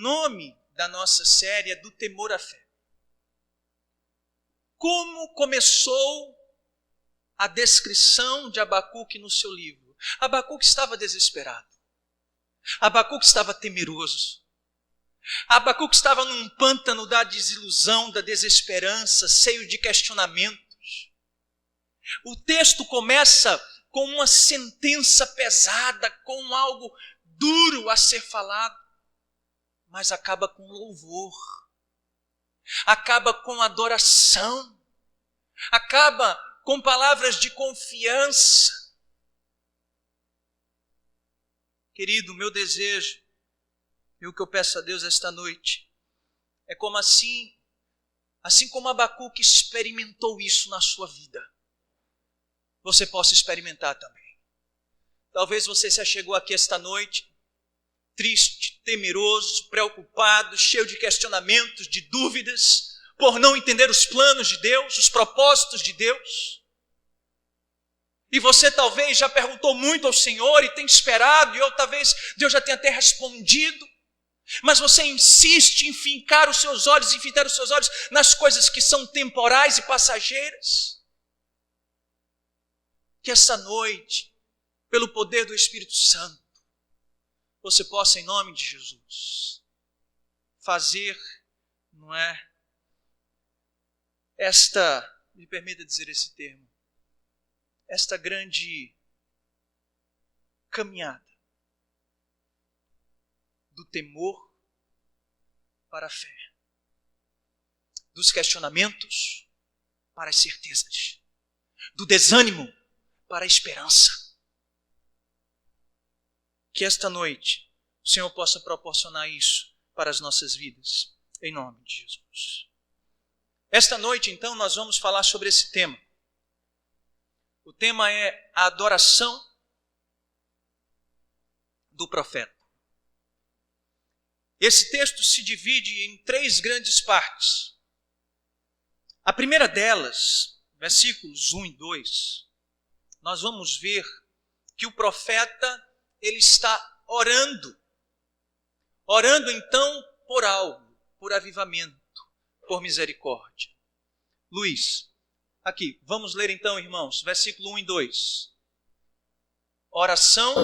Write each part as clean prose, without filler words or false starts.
nome da nossa série é Do Temor à Fé. Como começou a descrição de Abacuque no seu livro? Abacuque estava desesperado. Abacuque estava temeroso. Abacuque estava num pântano da desilusão, da desesperança, cheio de questionamentos. O texto começa com uma sentença pesada, com algo duro a ser falado, mas acaba com louvor, acaba com adoração, acaba com palavras de confiança. Querido, meu desejo, e o que eu peço a Deus esta noite, é como assim como Abacuque experimentou isso na sua vida, você possa experimentar também. Talvez você se achegou aqui esta noite, triste, temeroso, preocupado, cheio de questionamentos, de dúvidas, por não entender os planos de Deus, os propósitos de Deus. E você talvez já perguntou muito ao Senhor e tem esperado, ou talvez Deus já tenha até respondido, mas você insiste em fitar os seus olhos nas coisas que são temporais e passageiras. Que essa noite, pelo poder do Espírito Santo, você possa, em nome de Jesus, fazer, me permita dizer esse termo, esta grande caminhada do temor para a fé, dos questionamentos para as certezas, do desânimo para a esperança. Que esta noite o Senhor possa proporcionar isso para as nossas vidas, em nome de Jesus. Esta noite, então, nós vamos falar sobre esse tema. O tema é a adoração do profeta. Esse texto se divide em 3 grandes partes. A primeira delas, versículos 1 e 2, nós vamos ver que o profeta ele está orando então por algo, por avivamento, por misericórdia. Luiz, aqui, vamos ler então, irmãos, versículo 1 e 2. Oração.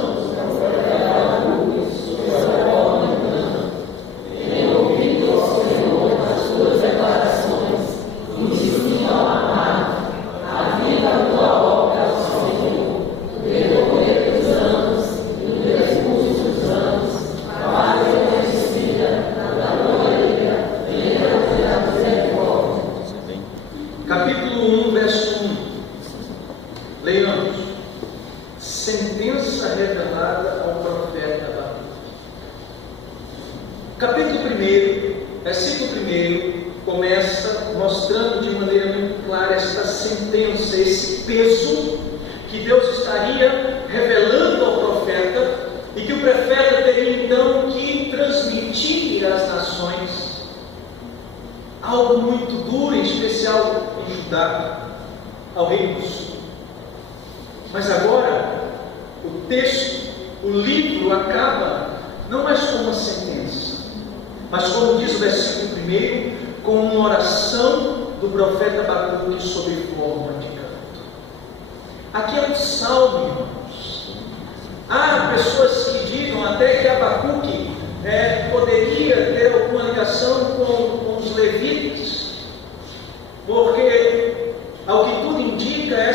Capítulo 1, versículo 1, começa mostrando de maneira muito clara esta sentença, esse peso que Deus estaria revelando ao profeta e que o profeta teria então que transmitir às nações algo muito duro, em especial em Judá, ao reino do sul. Mas agora, o texto, o livro acaba não mais com uma sentença, mas como diz o versículo 1, com uma oração do profeta Abacuque sob forma de canto. Aqui é um salmo, irmãos. Há pessoas que digam até que Abacuque poderia ter alguma ligação com os levitas, porque, ao que tudo indica,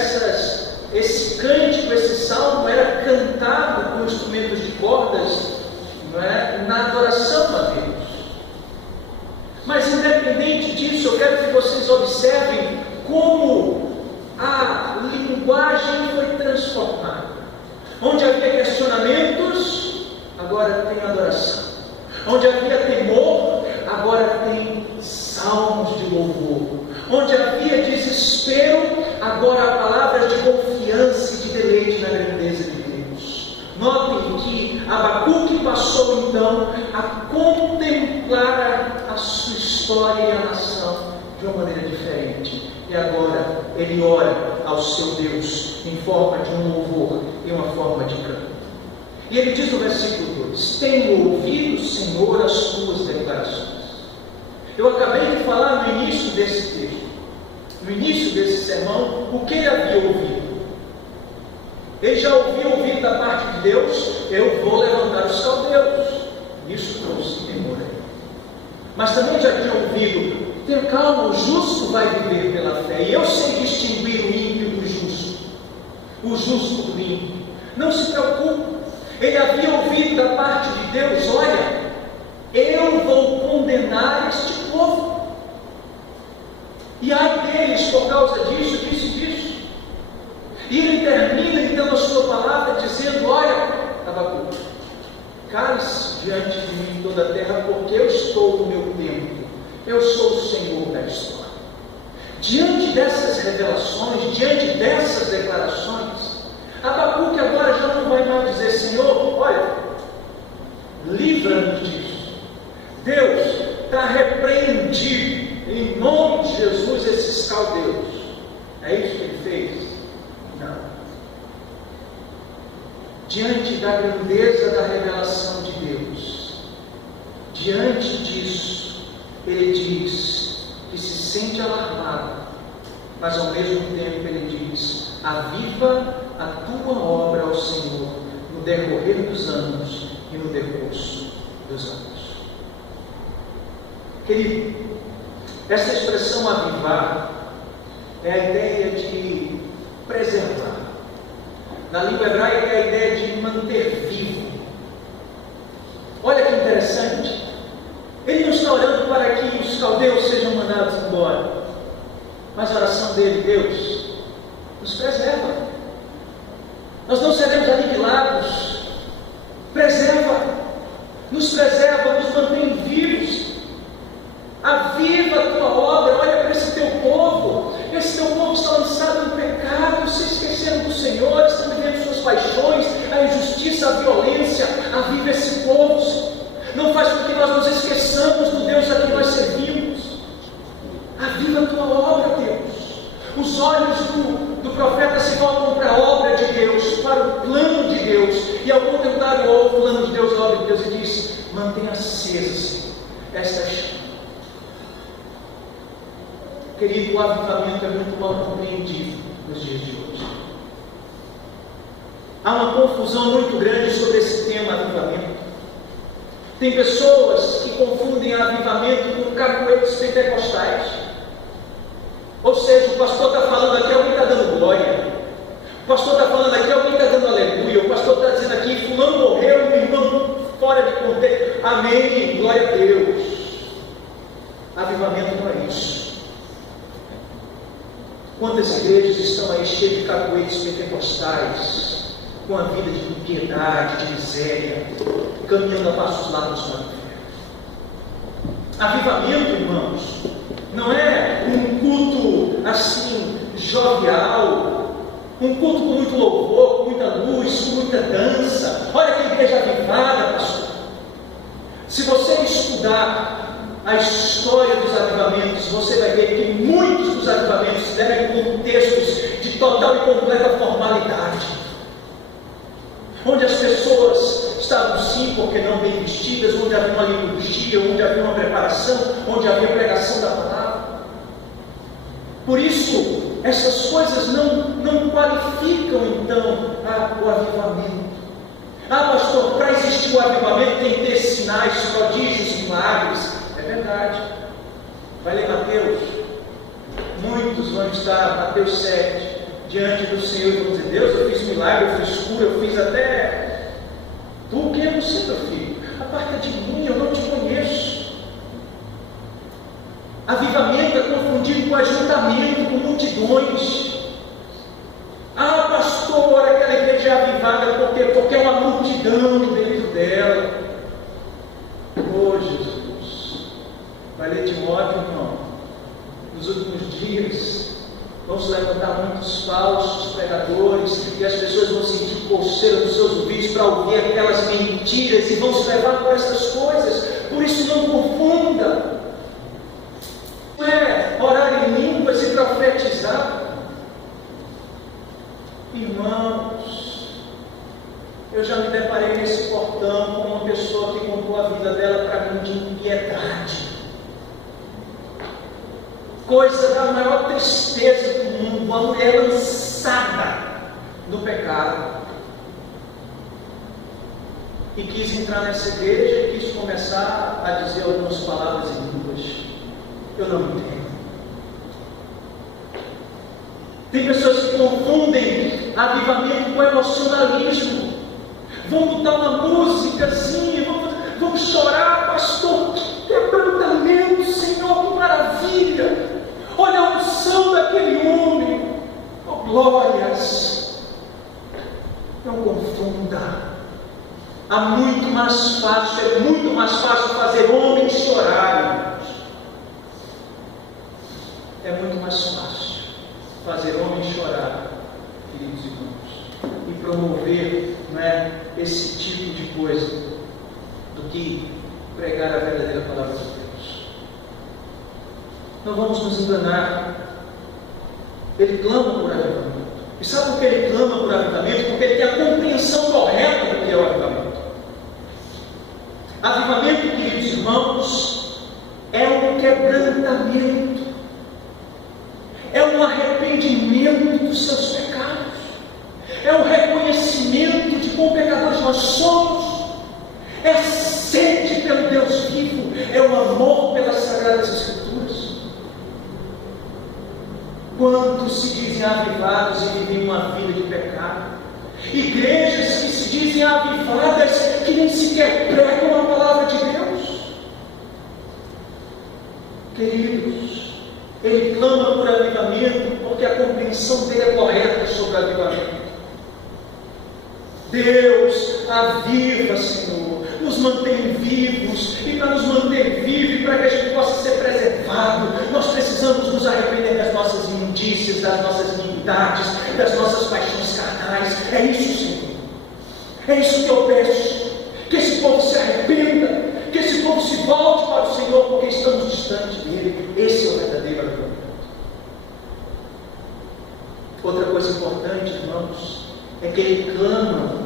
esse cântico, esse salmo era cantado com instrumentos de cordas, na adoração a Deus. Mas independente disso, eu quero que vocês observem como a linguagem foi transformada. Onde havia questionamentos, agora tem adoração. Onde havia temor, agora tem salmos de louvor. Onde havia desespero, agora palavras de confiança e de deleite na grandeza de Deus. Notem que Abacuque passou então a contemplar a sua história e a nação de uma maneira diferente. E agora ele ora ao seu Deus em forma de um louvor e uma forma de canto. E ele diz no versículo 2: tenho ouvido, Senhor, as tuas declarações. Eu acabei de falar no início desse texto, no início desse sermão, o que ele havia ouvido. Ele já ouviu da parte de Deus: eu vou levantar os caldeus. Isso trouxe temor a ele. Mas também já tinha ouvido: tenha calma, o justo vai viver pela fé. E eu sei distinguir o ímpio do justo, o justo do ímpio. Não se preocupe. Ele havia ouvido da parte de Deus: olha, eu vou condenar este povo. E ai deles por causa disso, disso e disso. E ele termina então a sua palavra dizendo: olha, Abacuque, cale-se diante de mim toda a terra, porque eu estou no meu tempo. Eu sou o Senhor da história. Diante dessas revelações, diante dessas declarações, Abacuque agora já não vai mais dizer: Senhor, olha, livra-nos disso. Deus, está repreendido em nome de Jesus esses caldeus. É isso que ele fez? Não. Diante da grandeza da revelação de Deus, diante disso, ele diz que se sente alarmado, mas ao mesmo tempo ele diz: aviva a tua obra ao Senhor no decorrer dos anos e no decurso dos anos. Querido, essa expressão avivar é a ideia de preservar. Na língua hebraica é a ideia de manter vivo. Olha que interessante. Ele não está orando para que os caldeus sejam mandados embora, mas a oração dele: Deus, nos preserva. Nós não seremos aniquilados. Preserva, nos mantém vivos. Aviva a tua obra. Olha para esse teu povo. Esse teu povo está lançado no pecado, se esqueceram do Senhor, estão vivendo suas paixões, a injustiça, a violência. Aviva esse povo. Não faz com que nós nos esqueçamos do Deus a quem nós servimos. Aviva a tua obra, Deus. Os olhos do profeta se voltam para a obra de Deus, para o plano de Deus, e ao contemplar o plano de Deus, a obra de Deus, ele diz: mantenha acesa, Senhor, esta chama. Querido, o avivamento é muito mal compreendido nos dias de hoje. Há uma confusão muito grande sobre esse tema avivamento. Tem pessoas que confundem avivamento com cacoetes pentecostais. Ou seja, o pastor está falando aqui, alguém está dando glória. O pastor está falando aqui, alguém está dando aleluia. O pastor está dizendo aqui: fulano morreu, meu irmão, fora de contexto. Amém, glória a Deus. Avivamento não é isso. Quantas igrejas estão aí cheias de cacoetes pentecostais, com a vida de impiedade, de miséria, caminhando a passos largos para o inferno. Avivamento, irmãos, não é um culto assim, jovial, um culto com muito louvor, com muita luz, com muita dança. Olha que igreja avivada, pastor. Se você estudar a história dos avivamentos, você vai ver que muitos dos avivamentos deram contextos de total e completa formalidade, onde as pessoas estavam sim, porque não bem vestidas, onde havia uma liturgia, onde havia uma preparação, onde havia pregação da palavra. Por isso, essas coisas não qualificam então o avivamento. Pastor, para existir o avivamento tem que ter sinais, prodígios, milagres. É verdade. Vai ler Mateus. Muitos vão estar, Mateus 7, diante do Senhor e vão dizer: Deus, eu fiz milagre, eu fiz cura, eu fiz até... Tu que eu não sei, meu filho. Aparta de mim, eu não te conheço. Avivamento é confundido com ajuntamento, com multidões. Pastor, aquela igreja é avivada porque é uma multidão dentro dela. Oh, Jesus. Vai ler Timóteo, irmão. Nos últimos dias vão se levantar muitos falsos pregadores, e as pessoas vão sentir coceira nos seus ouvidos para ouvir aquelas mentiras e vão se levar por essas coisas. Por isso, não confunda. Não é orar em línguas e profetizar. Irmãos, eu já me deparei com vida dela para mim de impiedade. Coisa da maior tristeza do mundo, uma mulher lançada no pecado. E quis entrar nessa igreja e quis começar a dizer algumas palavras em línguas. Eu não entendo. Tem pessoas que confundem avivamento com emocionalismo. Vão botar uma músicazinha, vamos chorar, pastor, que quebrantamento, Senhor, que maravilha. Olha a unção daquele homem. Oh, glórias. Não confunda. É muito mais fácil fazer homens chorarem. É muito mais fácil fazer homens chorar, queridos irmãos, e promover, não é, esse tipo de coisa, do que pregar a verdadeira palavra de Deus. Não vamos nos enganar. Ele clama por avivamento. E sabe por que ele clama por avivamento? Porque ele tem a compreensão correta do que é o avivamento. Avivamento, queridos irmãos, é um quebrantamento, é um arrependimento dos seus pecados, é um reconhecimento de quão pecadores nós somos, é a sede pelo Deus vivo, é o amor pelas Sagradas Escrituras. Quantos se dizem avivados e vivem uma vida de pecado? Igrejas que se dizem avivadas, que nem sequer pregam a palavra de Deus. Queridos, ele clama por avivamento porque a compreensão dele é correta sobre o avivamento. Deus aviva, Senhor, nos mantém vivos, e para nos manter vivos, e para que a gente possa ser preservado, nós precisamos nos arrepender das nossas imundícias, das nossas iniquidades, das nossas paixões carnais. É isso, Senhor. É isso que eu peço, que esse povo se arrependa, que esse povo se volte para o Senhor, porque estamos distante dele. Esse é o verdadeiro avivamento. Outra coisa importante, irmãos, é que ele clama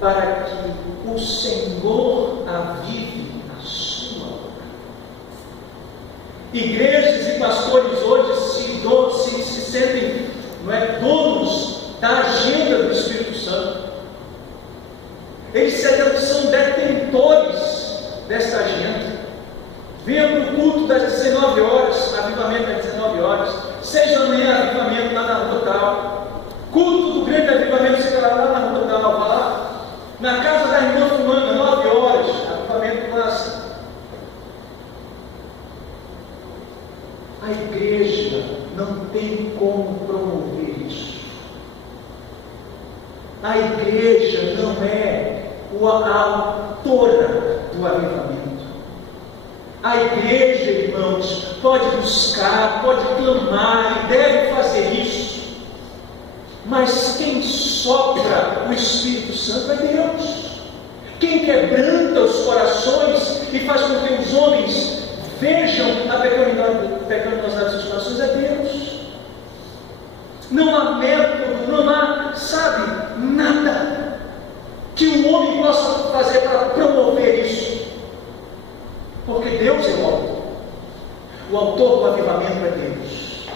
para que o Senhor avive a sua obra. Igrejas e pastores hoje se sentem, não é, donos da agenda do Espírito Santo. Eles são detentores desta agenda. Venha para o culto das 19 horas, avivamento às 19 horas, seja amanhã avivamento lá na rua tal, culto do grande avivamento, você vai lá na rua tal, vai lá, na casa da irmã fulana, 9 horas, avivamento clássico. A igreja não tem como promover isso. A igreja não é a autora do avivamento. A igreja, irmãos, pode buscar, pode clamar e deve fazer isso. Mas quem sopra o Espírito Santo é Deus. Quem quebranta os corações e faz com que os homens vejam a pecaminosidade das situações é Deus. Não há método, não há, nada que um homem possa fazer para promover isso. Porque Deus é o autor. O autor do avivamento é Deus.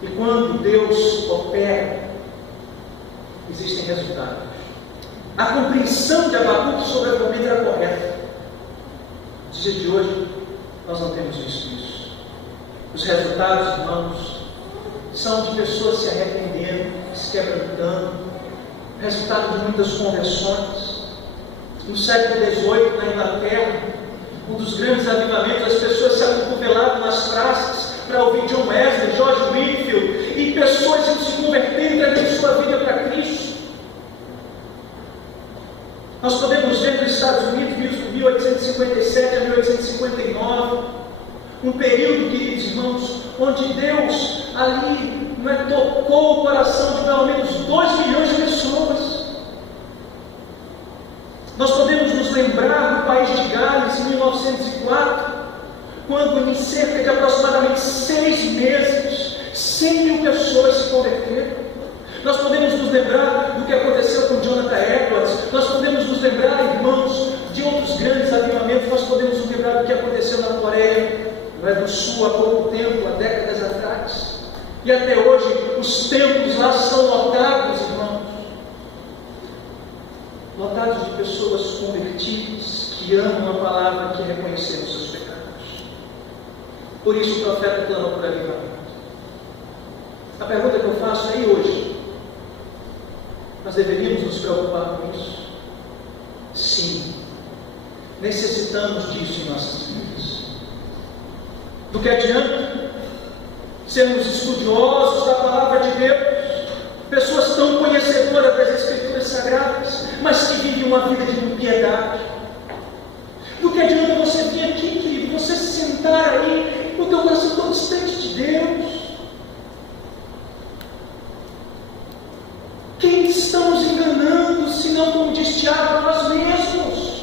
E quando Deus opera, existem resultados. A compreensão de Abacuque sobre o avivamento era correta. No dia de hoje, nós não temos visto isso. Os resultados, irmãos, são de pessoas se arrependendo, se quebrantando, resultado de muitas conversões. No século XVIII, na Inglaterra, um dos grandes avivamentos, as pessoas se acotovelavam nas praças para ouvir John Wesley, George Whitefield, e pessoas iam se converter e trazer sua vida para Cristo. Nós podemos ver nos Estados Unidos, de 1857 a 1859, um período, queridos irmãos, onde Deus ali tocou o coração de pelo menos 2 milhões de pessoas. Nós podemos nos lembrar do país de Gales, em 1904, quando em cerca de aproximadamente 6 meses, 100 mil pessoas se converteram. Nós podemos nos lembrar do que aconteceu com Jonathan Edwards. Nós podemos nos lembrar, irmãos, de outros grandes avivamentos. Nós podemos nos lembrar do que aconteceu na Coreia do Sul há pouco tempo, há décadas atrás. E até hoje os templos lá são lotados, irmãos. Lotados de pessoas convertidas, que amam a palavra, que reconheceram os seus pecados. Por isso o profeta clamou por avivamento. A pergunta que eu faço é: e hoje? Nós deveríamos nos preocupar com isso? Sim. Necessitamos disso em nossas vidas. Do que adianta sermos estudiosos da palavra de Deus, pessoas tão conhecedoras das Escrituras Sagradas, mas que vivem uma vida de impiedade? Do que adianta você vir aqui, querido, você se sentar aí, o teu coração tão distante de Deus? Quem estamos enganando, se não como diz Tiago, nós mesmos?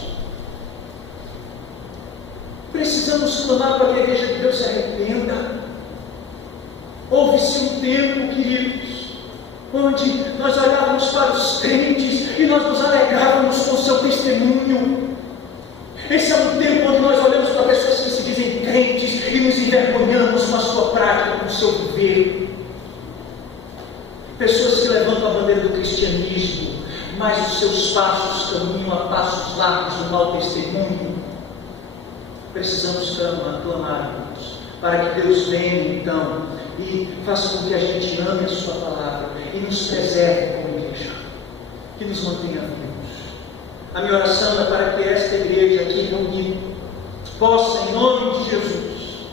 Precisamos clamar para que a igreja de Deus se arrependa. Houve-se um tempo, queridos, onde nós olhávamos para os crentes e nós nos alegrávamos com o seu testemunho. Esse é um tempo onde nós olhamos para pessoas que se dizem crentes e nos envergonhamos com a sua prática, com o seu viver. Pessoas que levantam a bandeira do cristianismo, mas os seus passos caminham a passos largos do mau testemunho. Precisamos clamar, irmãos, para que Deus venha então e faça com que a gente ame a sua palavra e nos preserve como igreja, que nos mantenha vivos. A minha oração é para que esta igreja aqui reunida possa, em nome de Jesus,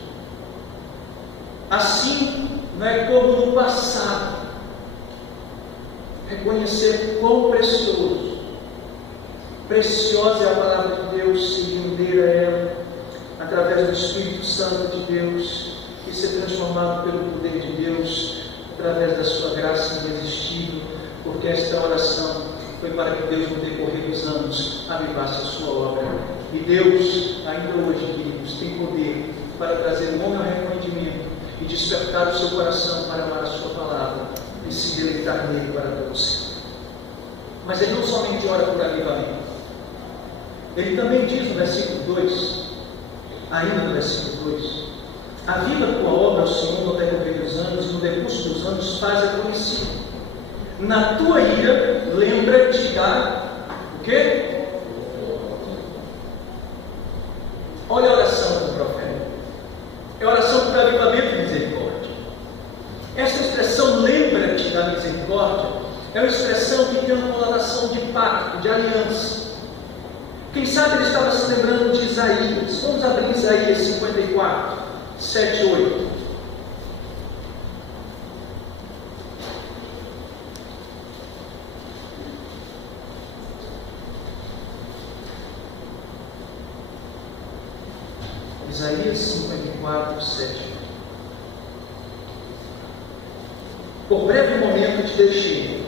assim, não é como no passado, reconhecer quão preciosa é a palavra de Deus, se render a ela através do Espírito Santo de Deus e ser transformado pelo poder de Deus através da sua graça irresistível, porque esta oração foi para que Deus, no decorrer dos anos, avivasse a sua obra. E Deus, ainda hoje, queridos, tem poder para trazer o homem ao arrependimento e despertar o seu coração para amar a sua palavra e se deleitar nele para todo sempre. Mas ele não somente ora por avivamento, ele também diz no versículo 2, ainda no versículo 2: aviva a tua obra, Senhor, no decorrer dos anos, e no decurso dos anos faz-a conhecida. Na tua ira, lembra-te da o quê? Olha a oração do profeta. É oração por avivamento e misericórdia. Esta expressão, lembra-te da misericórdia, é uma expressão que tem uma conotação de pacto, de aliança. Quem sabe ele estava se lembrando de Isaías. Vamos abrir Isaías 54, 7 e 8. Isaías 54, 7. Por breve momento te deixei,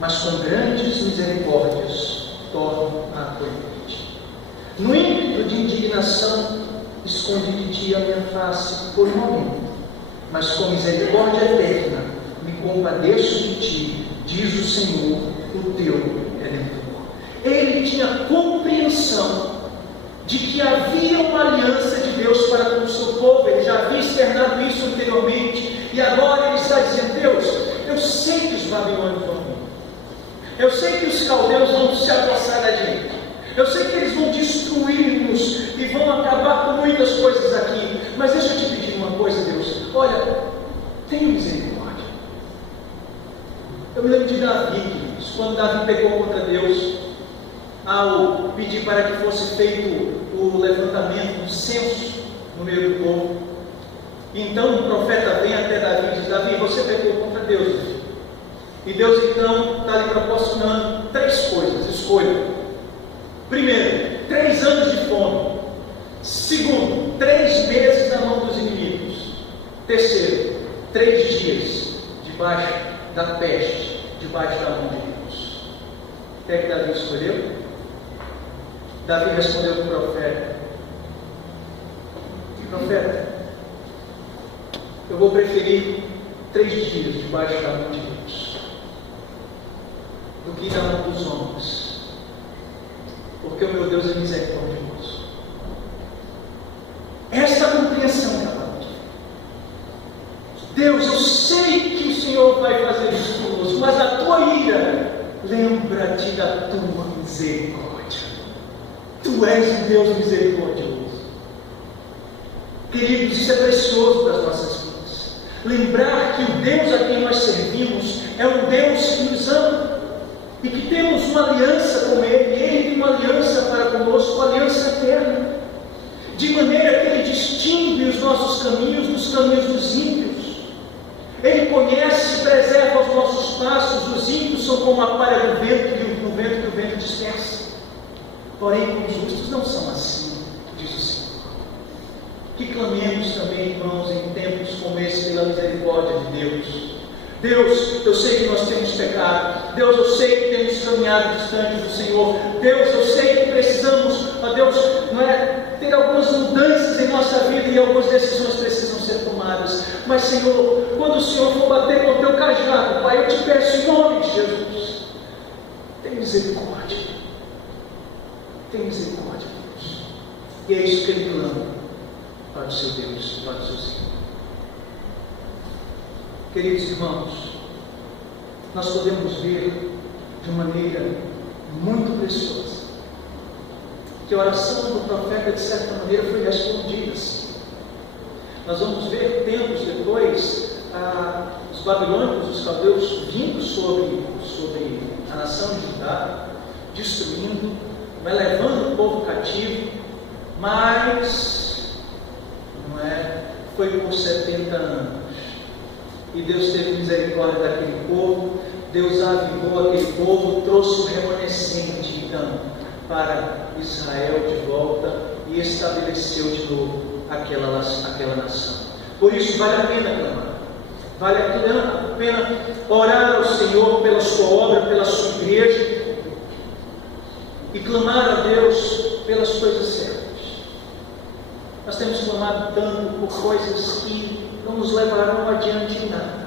mas com grandes misericórdias torno a acolher-te. No ímpeto de indignação, escondi de ti a minha face por um momento, mas com misericórdia eterna me compadeço de ti, diz o Senhor, o teu Redentor. Ele tinha compreensão de que havia uma aliança de Deus para com o seu povo. Ele já havia externado isso anteriormente, e agora ele está dizendo: Deus, eu sei que os babilônios vão vir, eu sei que os caldeus vão se apossar da gente, eu sei que eles vão destruir-nos e vão acabar com muitas coisas aqui, mas deixa eu te pedir uma coisa, Deus, olha, tenha misericórdia. Eu me lembro de Davi, quando Davi pecou contra Deus, ao pedir para que fosse feito o levantamento, um censo no meio do povo. Então o profeta vem até Davi e diz: Davi, você pecou contra Deus. E Deus então está lhe proporcionando 3 coisas, escolha. Primeiro, 3 anos de fome. Segundo, 3 meses na mão dos inimigos. Terceiro, 3 dias debaixo da peste, debaixo da mão de Deus. O que é que Davi escolheu? Davi respondeu para o profeta: profeta, eu vou preferir 3 dias debaixo da mão de Deus e da mão dos homens, porque o meu Deus é misericordioso. Esta compreensão que ela tem. Deus, eu sei que o Senhor vai fazer isso conosco, mas a tua ira, lembra-te da tua misericórdia. Tu és um Deus misericordioso. Queridos, isso é precioso para as nossas vidas. Lembrar que o Deus a quem nós servimos é um Deus que nos ama e que temos uma aliança com Ele, e Ele tem uma aliança para conosco, uma aliança eterna, de maneira que Ele distingue os nossos caminhos dos caminhos dos ímpios. Ele conhece e preserva os nossos passos. Os ímpios são como a palha do vento e o vento que o vento dispersa. Porém, os justos não são assim, diz o Senhor. Que clamemos também, irmãos, em tempos como esse, pela misericórdia de Deus. Deus, eu sei que nós temos pecado. Deus, eu sei que temos caminhado distante do Senhor. Deus, eu sei que precisamos, ó Deus, ter algumas mudanças em nossa vida e algumas decisões precisam ser tomadas. Mas, Senhor, quando o Senhor for bater com o teu cajado, Pai, eu te peço em nome de Jesus, tem misericórdia. Tem misericórdia, Deus. E é isso que Ele clama para o seu Deus, para o seu Senhor. Queridos irmãos, nós podemos ver de maneira muito preciosa que a oração do profeta, de certa maneira, foi respondida. Nós vamos ver tempos depois os babilônicos, os caldeus vindo sobre a nação de Judá, destruindo, levando o povo cativo, mas foi por 70 anos. E Deus teve misericórdia daquele povo, Deus avivou aquele povo, trouxe o remanescente, então, para Israel de volta e estabeleceu de novo aquela nação. Por isso vale a pena clamar, vale a pena orar ao Senhor pela sua obra, pela sua igreja, e clamar a Deus pelas coisas certas. Nós temos clamado tanto por coisas que não nos levarão adiante em nada.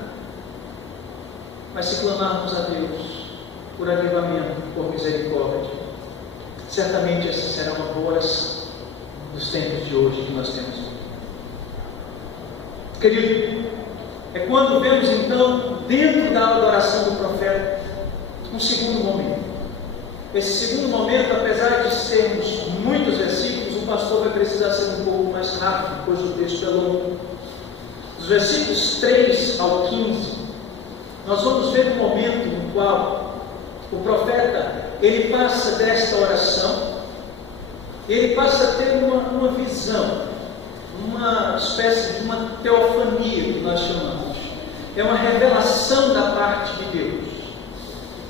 Mas se clamarmos a Deus por avivamento, por misericórdia, certamente essa será uma boa oração dos tempos de hoje que nós temos. Querido, é quando vemos então, dentro da adoração do profeta, um segundo momento. Esse segundo momento, apesar de sermos muitos versículos, o pastor vai precisar ser um pouco mais rápido, pois o texto é longo. Dos versículos 3 ao 15, nós vamos ver um momento no qual o profeta, ele passa desta oração, ele passa a ter uma visão, uma espécie de uma teofania, que nós chamamos. É uma revelação da parte de Deus.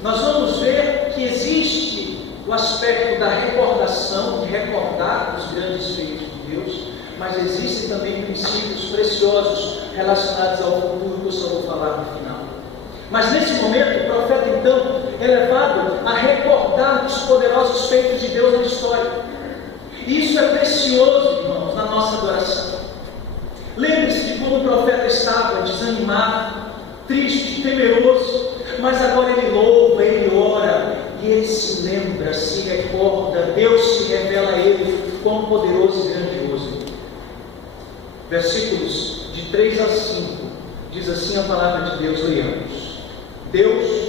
Nós vamos ver que existe o aspecto da recordação, de recordar os grandes feitos de Deus, mas existem também princípios preciosos relacionados ao futuro, que eu só vou falar no final. Mas nesse momento, o profeta então é levado a recordar os poderosos feitos de Deus na história. E isso é precioso, irmãos, na nossa adoração. Lembre-se de como o profeta estava desanimado, triste, temeroso, mas agora ele louva, ele ora, e ele se lembra, se recorda, Deus se revela a ele como poderoso e grandioso. Versículos de 3 a 5, diz assim a palavra de Deus, leamos. Deus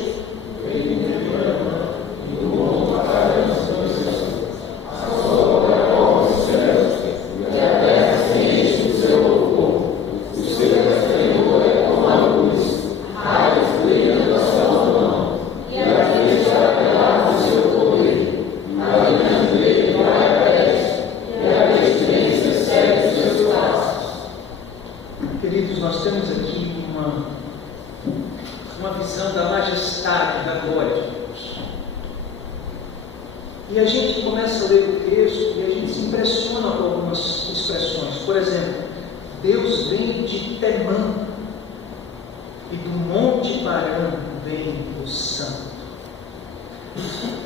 Queridos, nós temos aqui uma visão da majestade, da glória de Deus. E a gente começa a ler o texto e a gente se impressiona com algumas expressões. Por exemplo, Deus vem de Temã, e do Monte Parã vem o Santo.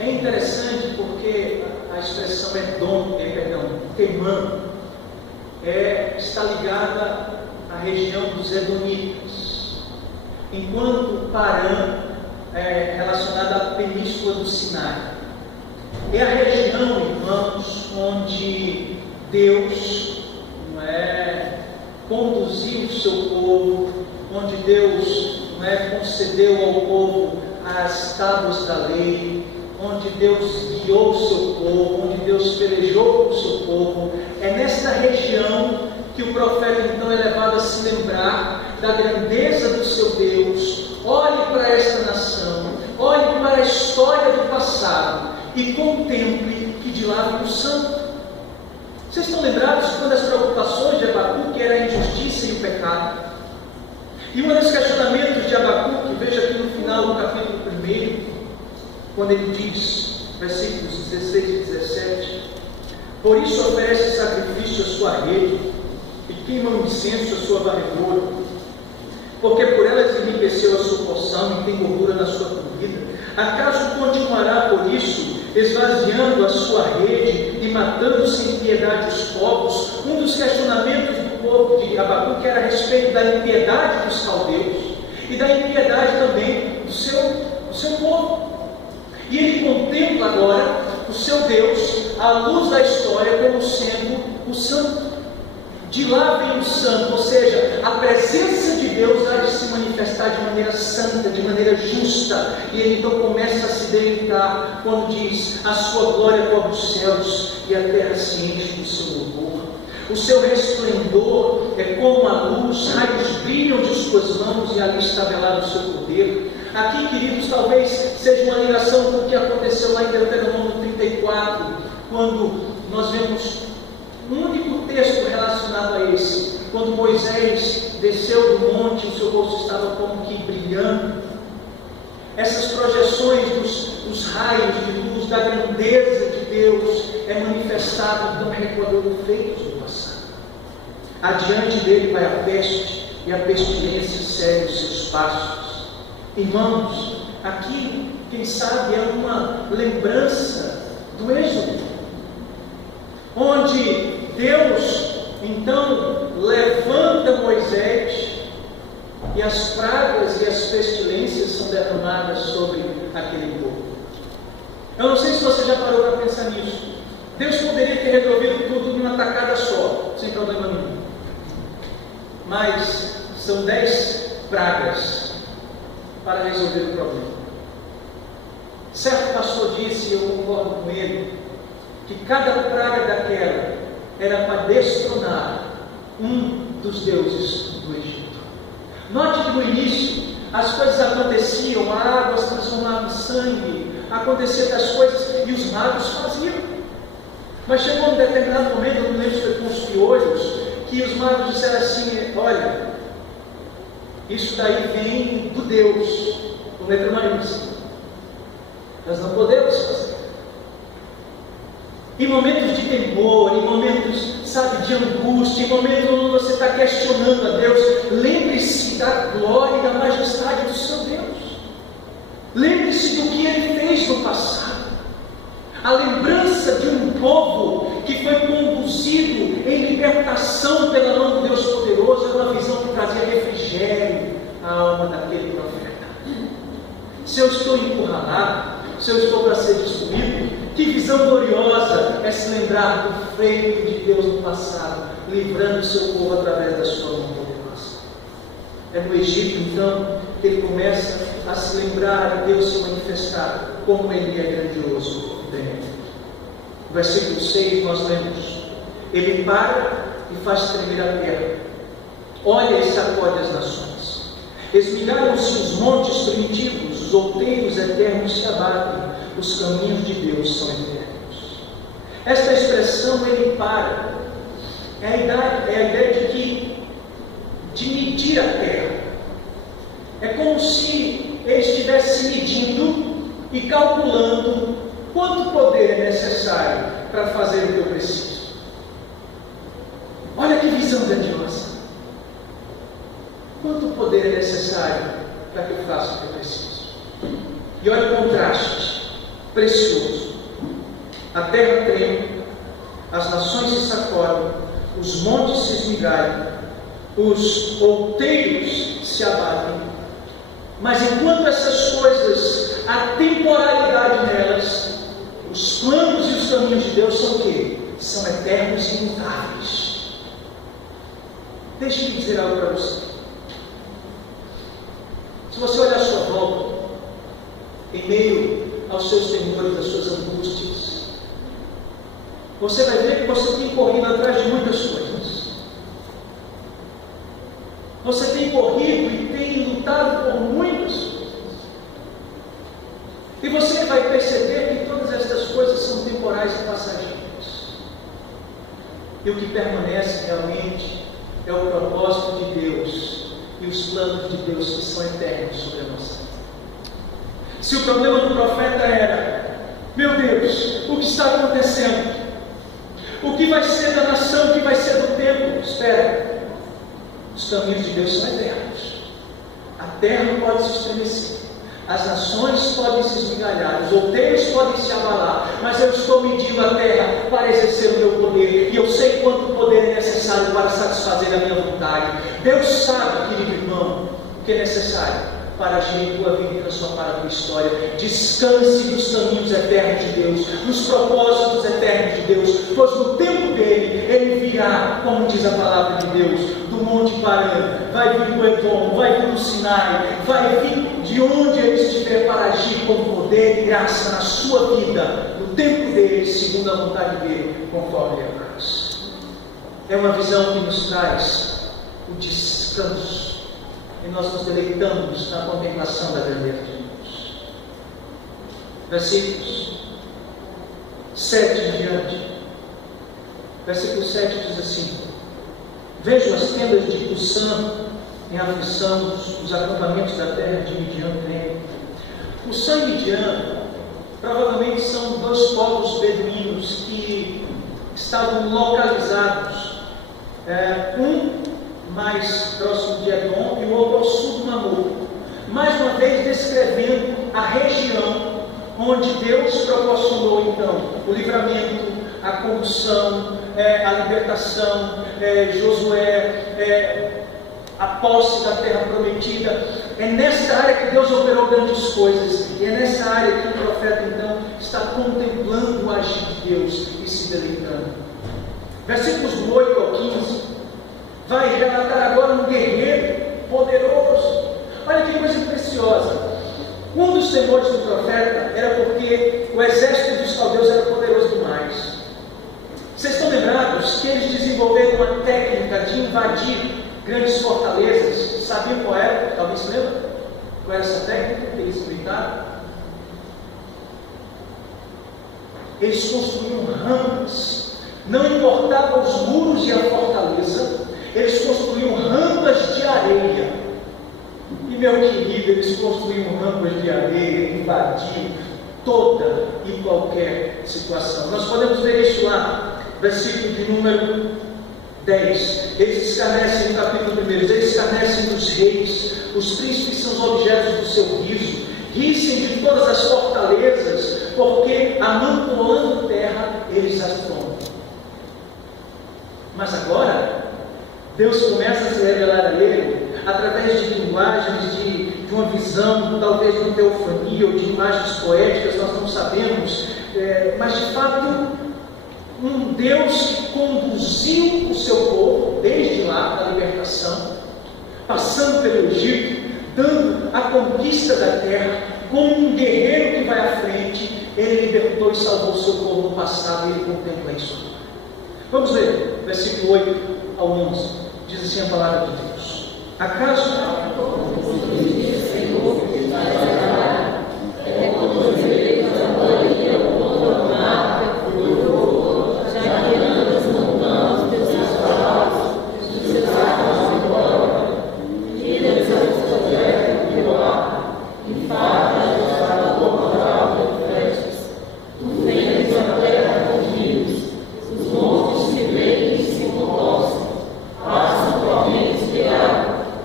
É interessante porque a expressão Temã está ligada à região dos Edomitas, enquanto Parã relacionada à Península do Sinai. É a região, irmãos, onde Deus conduziu o seu povo, onde Deus concedeu ao povo as tábuas da lei, onde Deus guiou o seu povo, onde Deus pelejou com o seu povo. É nesta região que o profeta então é levado a se lembrar da grandeza do seu Deus. Olhe para esta nação, olhe para a história do passado e contemple que de lá vem o santo. Vocês estão lembrados de quando as preocupações de Abacuque era a injustiça e o pecado? E um dos questionamentos de Abacuque, veja aqui no final do capítulo 1, quando ele diz, versículos 16 e 17: por isso oferece sacrifício à sua rede, e queima um incenso à sua varredura, porque por elas enriqueceu a sua porção e tem gordura na sua comida. Acaso continuará por isso, esvaziando a sua rede e matando sem piedade os povos? Um dos questionamentos do povo de Abacuque era a respeito da impiedade dos caldeus e da impiedade também do seu povo. E ele contempla agora o seu Deus, à luz da história, como sendo o santo. De lá vem o santo, ou seja, a presença de Deus há de se manifestar de maneira santa, de maneira justa. E ele então começa a se deleitar quando diz: a sua glória cobre os céus e a terra se enche do seu louvor. O seu resplendor é como a luz, raios brilham de suas mãos e ali está velado o seu poder. Aqui, queridos, talvez seja uma ligação com o que aconteceu lá em Deuteronômio 34, quando nós vemos um único texto relacionado a esse, quando Moisés desceu do monte, o seu rosto estava como que brilhando. Essas projeções dos raios de luz, da grandeza de Deus, é manifestado então recordando feitos do passado. Adiante dele vai a peste, e a pestilência segue os seus passos. Irmãos, aqui, quem sabe, é uma lembrança do Êxodo, onde Deus então levanta Moisés e as pragas e as pestilências são derramadas sobre aquele povo. Eu não sei se você já parou para pensar nisso. Deus poderia ter resolvido tudo numa tacada só, sem problema nenhum. Mas são 10 pragas para resolver o problema. Certo pastor disse, e eu concordo com ele, que cada praga daquela era para destronar um dos deuses do Egito. Note que no início as coisas aconteciam, a água se transformava em sangue, acontecia das coisas e os magos faziam. Mas chegou um determinado momento, eu não lembro se foi com os piolhos, que os magos disseram assim: olha, isso daí vem do Deus, com letra maiúscula. Nós não podemos fazer. Em momentos de temor, em momentos, sabe, de angústia, em momentos onde você está questionando a Deus, lembre-se da glória e da majestade do seu Deus. Lembre-se do que Ele fez no passado. A lembrança de um povo que foi conduzido em libertação pela mão do Deus poderoso era uma visão que trazia refrigério à alma daquele profeta. Se eu estou encurralado, se eu estou para ser destruído, que visão gloriosa é se lembrar do feito de Deus no passado, livrando o seu povo através da sua mão poderosa. É no Egito, então, que ele começa a se lembrar de Deus se manifestar, como Ele é grandioso. No versículo 6 nós lemos: Ele para e faz tremer a terra, olha e sacode as nações. Esmigalham-se os montes primitivos, os outeiros eternos se abatem, os caminhos de Deus são eternos. Esta expressão, ele para, é a ideia de medir a terra. É como se ele estivesse medindo e calculando quanto poder é necessário para fazer o que eu preciso. Olha que visão grandiosa. Quanto poder é necessário para que eu faça o que eu preciso? E olha o contraste precioso. A terra treme, as nações se sacodem, os montes se esmigalham, os outeiros se abatem, Mas enquanto essas coisas, a temporalidade nelas, os planos e os caminhos de Deus são o quê? São eternos e imutáveis. Deixe-me dizer algo para você. Se você olhar à sua volta, em meio aos seus temores, às suas angústias, você vai ver que você tem corrido atrás de muitas coisas. Você tem corrido e tem lutado por muitas coisas. E você vai perceber que todas estas coisas são temporais e passageiras. E o que permanece realmente é o propósito de Deus e os planos de Deus que são eternos sobre a nossa vida. Se o problema do profeta era: meu Deus, o que está acontecendo? O que vai ser da nação? O que vai ser do tempo? Espera, os caminhos de Deus são eternos. A terra pode se estremecer, as nações podem se esmigalhar, os outeiros podem se abalar, mas eu estou medindo a terra para exercer o meu poder, e eu sei quanto poder é necessário para satisfazer a minha vontade. Deus sabe, querido irmão, o que é necessário para agir em tua vida e transformar a tua história. Descanse nos caminhos eternos de Deus, nos propósitos eternos de Deus, pois no tempo dele, ele virá, como diz a palavra de Deus, do Monte Paran, vai vir do Edom, vai vir do Sinai, vai vir de onde ele estiver para agir com poder e graça na sua vida, no tempo dele, segundo a vontade dele, conforme ele apraz. É uma visão que nos traz o descanso, e nós nos deleitamos na contemplação da grandeza de Deus. Versículos 7 em diante. Versículo 7 diz assim: vejo as tendas de Cusã em aflição, os acampamentos da terra de Midian tremem. Cusã e Midian provavelmente são dois povos beduínos que estavam localizados, um mais próximo de Edom e o outro ao sul do Mamor, mais uma vez descrevendo a região onde Deus proporcionou então o livramento, a condução, a libertação, Josué, a posse da terra prometida. É nessa área que Deus operou grandes coisas, e é nessa área que o profeta então está contemplando o agir de Deus e se deleitando. Versículos do 8 ao 15 vai relatar agora um guerreiro poderoso. Olha que coisa preciosa. Um dos temores do profeta era porque o exército dos caldeus era poderoso demais. Vocês estão lembrados que eles desenvolveram uma técnica de invadir grandes fortalezas? Sabiam qual era? Alguém se lembra? Qual era essa técnica que eles inventaram? Eles construíam rampas. Não importava os muros e a fortaleza, eles construíam rampas de areia. E meu querido, eles construíam rampas de areia, invadiam toda e qualquer situação. Nós podemos ver isso lá, versículo de número 10. Eles escarnecem no capítulo 1, eles escarnecem dos reis, os príncipes são os objetos do seu riso, rissem de todas as fortalezas, porque amontoando terra eles as tomam. Mas agora Deus começa a se revelar a ele através de linguagens, de uma visão, talvez de uma teofania ou de imagens poéticas, nós não sabemos, mas de fato um Deus que conduziu o seu povo desde lá da libertação, passando pelo Egito, dando a conquista da terra, como um guerreiro que vai à frente. Ele libertou e salvou o seu povo no passado, e ele contempla isso agora. Vamos ler, versículo 8 ao 11, diz assim a palavra de Deus: acaso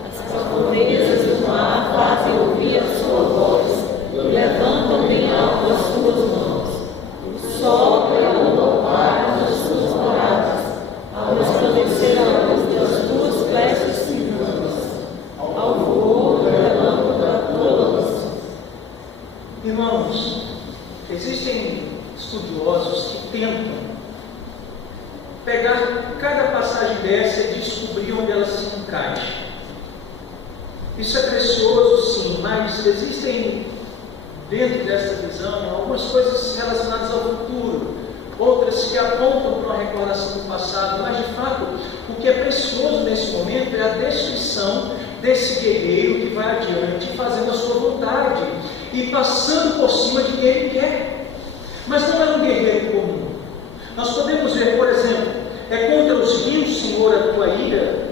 As profundezas do mar fazem ouvir a sua voz. dessa e descobrir onde ela se encaixa. Isso é precioso, sim, mas existem dentro dessa visão algumas coisas relacionadas ao futuro, outras que apontam para uma recordação do passado, mas de fato o que é precioso nesse momento é a descrição desse guerreiro que vai adiante fazendo a sua vontade e passando por cima de quem ele quer. Mas não é um guerreiro comum. Nós podemos ver, por exemplo, é contra os rios, Senhor, a tua ira.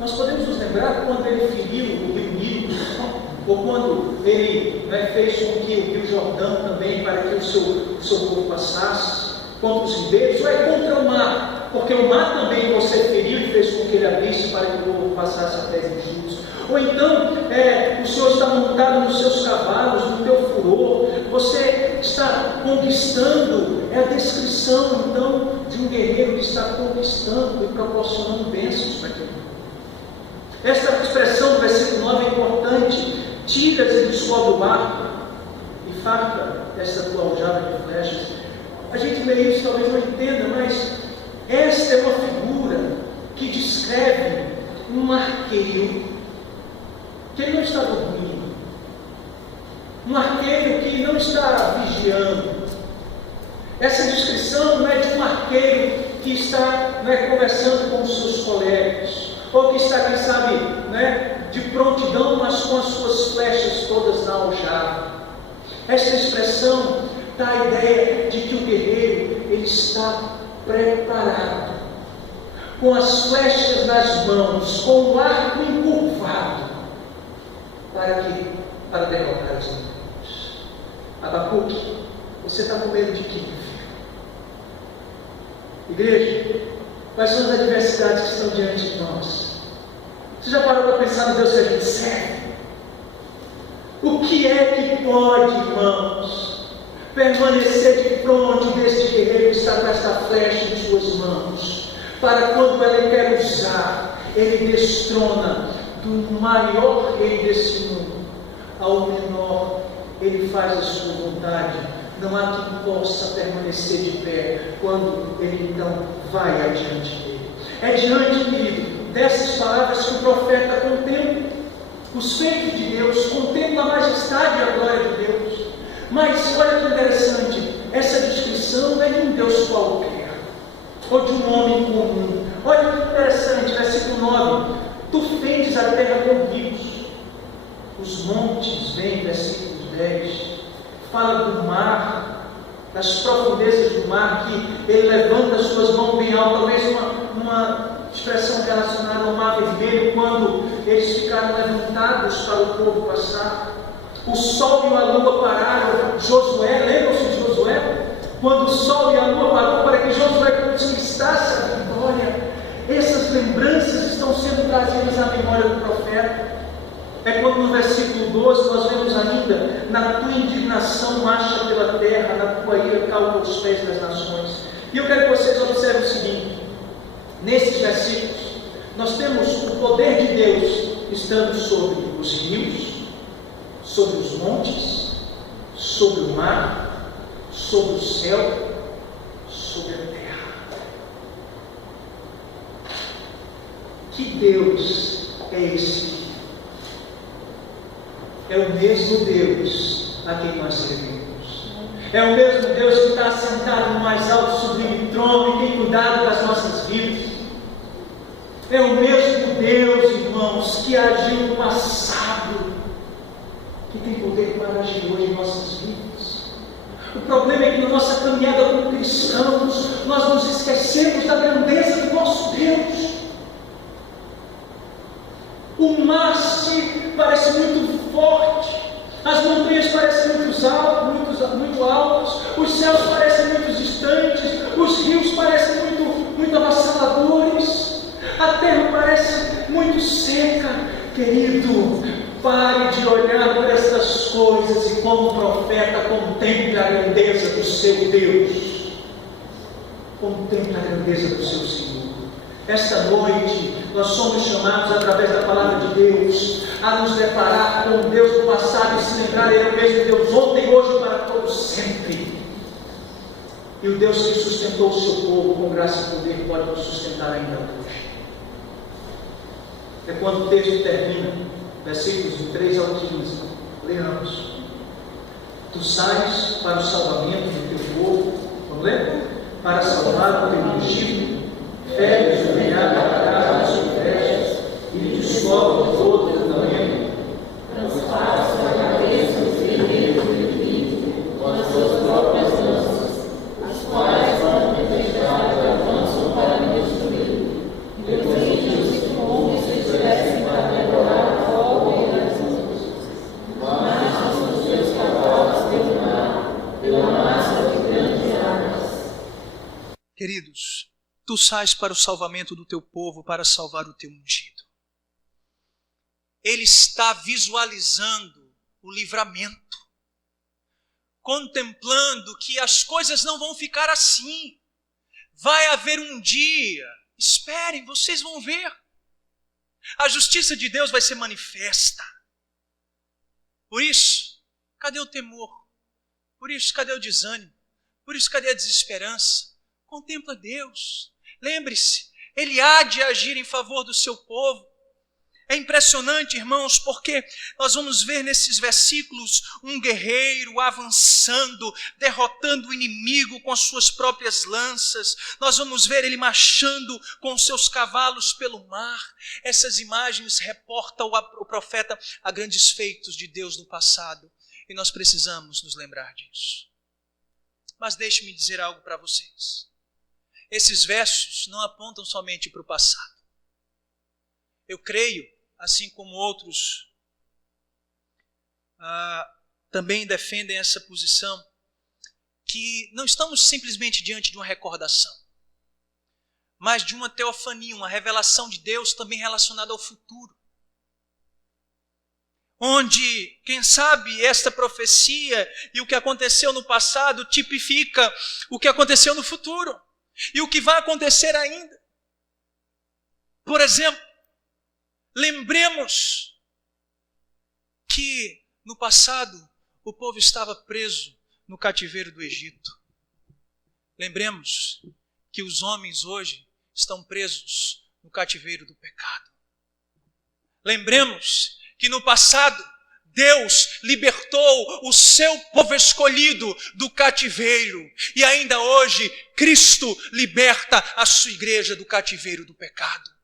Nós podemos nos lembrar quando ele feriu o rio Nilo, ou quando ele fez com que o rio Jordão também, para que o seu povo passasse, contra os ribeiros, ou é contra o mar, porque o mar também você feriu e fez com que ele abrisse para que o povo passasse a pés enxutos. Ou então, o Senhor está montado nos seus cavalos, no teu furor, você está conquistando, é a descrição então de um guerreiro que está conquistando e proporcionando bênçãos para aquele povo. Esta expressão do versículo 9 é importante: tiras e descobre o arco e farta esta tua aljava de flechas. A gente lê isso, talvez não entenda, mas esta é uma figura que descreve um arqueiro que ele não está dormindo, um arqueiro que não está vigiando. Essa descrição não é de um arqueiro que está conversando com os seus colegas, ou que está, quem sabe, de prontidão, mas com as suas flechas todas na aljava. Esta expressão dá a ideia de que o guerreiro ele está preparado, com as flechas nas mãos, com o arco encurvado, para derrotar os inimigos. Abacuque, você está com medo de quê? Igreja, quais são as adversidades que estão diante de nós? Você já parou para pensar no Deus que a gente serve? O que é que pode, irmãos, permanecer de fronte deste guerreiro que está com esta flecha em suas mãos, para quando ele quer usar, ele destrona do maior rei desse mundo ao menor, ele faz a sua vontade. Não há quem possa permanecer de pé quando ele então vai adiante dele. É diante, querido, dessas palavras que o profeta contempla os feitos de Deus, contempla a majestade e a glória de Deus. Mas olha que interessante, essa descrição não é de um Deus qualquer, ou de um homem comum. Olha que interessante, versículo 9: tu fendes a terra com rios, os montes, vem, versículo 10, fala do mar, das profundezas do mar, que ele levanta as suas mãos bem alto, talvez uma expressão relacionada ao mar vermelho, quando eles ficaram levantados para o povo passar. O sol e a lua pararam. Josué, lembram-se de Josué? Quando o sol e a lua pararam para que Josué conquistasse a vitória. Essas lembranças estão sendo trazidas à memória do profeta. É quando no versículo 12 nós vemos ainda: na tua indignação marcha pela terra, na tua ira calca os pés das nações. E eu quero que vocês observem o seguinte: nesses versículos nós temos o poder de Deus estando sobre os rios, sobre os montes, sobre o mar, sobre o céu, sobre a terra. Que Deus é esse? É o mesmo Deus a quem nós servimos. É o mesmo Deus que está sentado no mais alto sublime trono e tem cuidado das nossas vidas. É o mesmo Deus, irmãos, que agiu no passado, que tem poder para agir hoje em nossas vidas. O problema é que na nossa caminhada como cristãos, nós nos esquecemos da grandeza do nosso Deus. O mar parece muito forte, as montanhas parecem muito altas, os céus parecem muito distantes, os rios parecem muito avassaladores, a terra parece muito seca. Querido, pare de olhar para essas coisas e, como profeta, contemple a grandeza do seu Deus. Contemple a grandeza do seu Senhor. Esta noite, nós somos chamados, através da palavra de Deus, a nos deparar com Deus do passado e se lembrar: Ele é o mesmo Deus ontem, hoje e para todos sempre. E o Deus que sustentou o seu povo com graça e poder pode nos sustentar ainda hoje. É quando o texto termina, versículos de 3 ao 15. Leamos. Tu sais para o salvamento do teu povo, vamos ler? Para salvar o teu ungido, feres o venhado da casa das suas vestes e descobre todo o fundamento. Transpassa a cabeça os guerreiros do inimigo com as suas próprias lanças, as quais não desejaram avançam para me destruir. Defende-os como se estivessem para devorar a fogo e as luzes. Marchas nos teus cavalos pelo mar, pela massa de grandes águas. Queridos, tu sais para o salvamento do teu povo, para salvar o teu ungido. Ele está visualizando o livramento, contemplando que as coisas não vão ficar assim. Vai haver um dia, esperem, vocês vão ver. A justiça de Deus vai ser manifesta. Por isso, cadê o temor? Por isso, cadê o desânimo? Por isso, cadê a desesperança? Contempla Deus. Lembre-se, Ele há de agir em favor do seu povo. É impressionante, irmãos, porque nós vamos ver nesses versículos um guerreiro avançando, derrotando o inimigo com as suas próprias lanças. Nós vamos ver ele marchando com seus cavalos pelo mar. Essas imagens reportam o profeta a grandes feitos de Deus no passado. E nós precisamos nos lembrar disso. Mas deixe-me dizer algo para vocês. Esses versos não apontam somente para o passado. Eu creio, assim como outros também defendem essa posição, que não estamos simplesmente diante de uma recordação, mas de uma teofania, uma revelação de Deus também relacionada ao futuro. Onde, quem sabe, esta profecia e o que aconteceu no passado tipifica o que aconteceu no futuro e o que vai acontecer ainda. Por exemplo, lembremos que no passado o povo estava preso no cativeiro do Egito. Lembremos que os homens hoje estão presos no cativeiro do pecado. Lembremos que no passado Deus libertou o seu povo escolhido do cativeiro e ainda hoje Cristo liberta a sua igreja do cativeiro do pecado.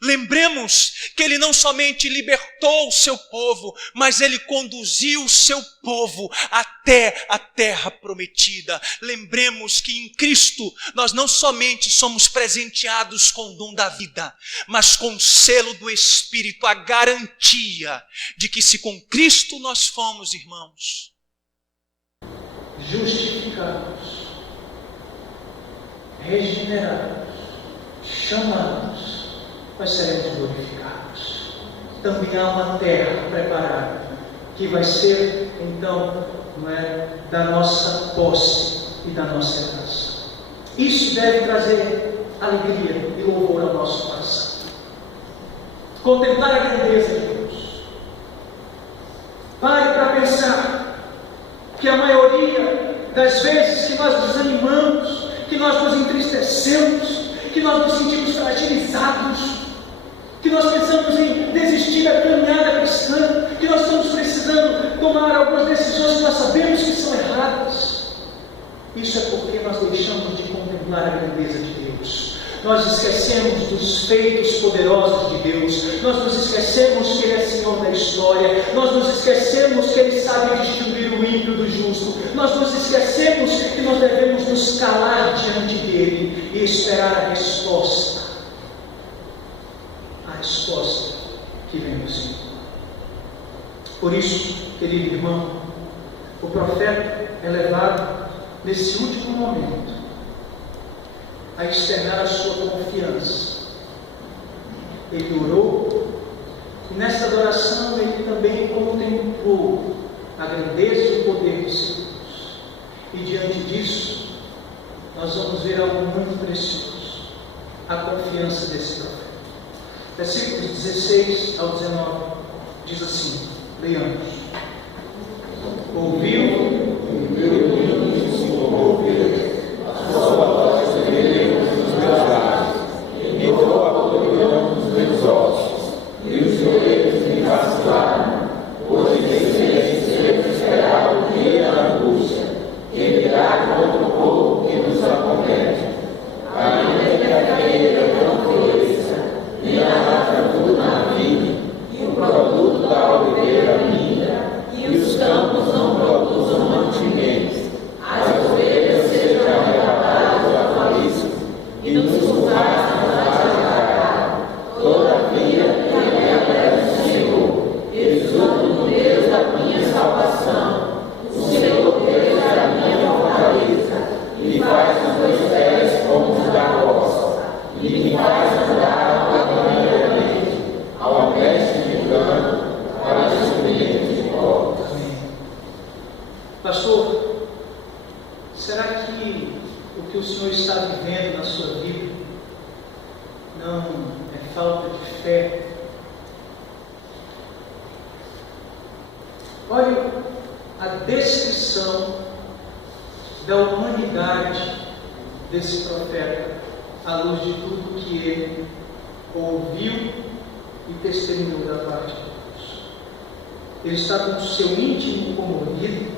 Lembremos que Ele não somente libertou o seu povo, mas Ele conduziu o seu povo até a terra prometida. Lembremos que em Cristo nós não somente somos presenteados com o dom da vida, mas com o selo do Espírito, a garantia de que se com Cristo nós fomos, irmãos, justificados, regenerados, chamados, nós seremos glorificados. Também há uma terra preparada, que vai ser, então, da nossa posse e da nossa herança. Isso deve trazer alegria e louvor ao nosso coração. Contemplar a grandeza de Deus. Pare para pensar que a maioria das vezes que nós desanimamos, que nós nos entristecemos, que nós nos sentimos fragilizados, que nós pensamos em desistir da caminhada cristã, que nós estamos precisando tomar algumas decisões que nós sabemos que são erradas. Isso é porque nós deixamos de contemplar a grandeza de Deus. Nós esquecemos dos feitos poderosos de Deus. Nós nos esquecemos que Ele é Senhor da história. Nós nos esquecemos que Ele sabe distinguir o ímpio do justo. Nós nos esquecemos que nós devemos nos calar diante dEle e esperar a resposta. A resposta que vem do Senhor. Por isso, querido irmão, o profeta é levado nesse último momento a externar a sua confiança. Ele orou e nessa adoração ele também contemplou a grandeza e o poder do seu Deus. E diante disso, nós vamos ver algo muito precioso: a confiança desse profeta. Versículos 16 ao 19 diz assim, leiamos. Ouviu, ingratidão, é falta de fé. Olhe a descrição da humanidade desse profeta, à luz de tudo que ele ouviu e testemunhou da parte de Deus. Ele está com o seu íntimo comovido,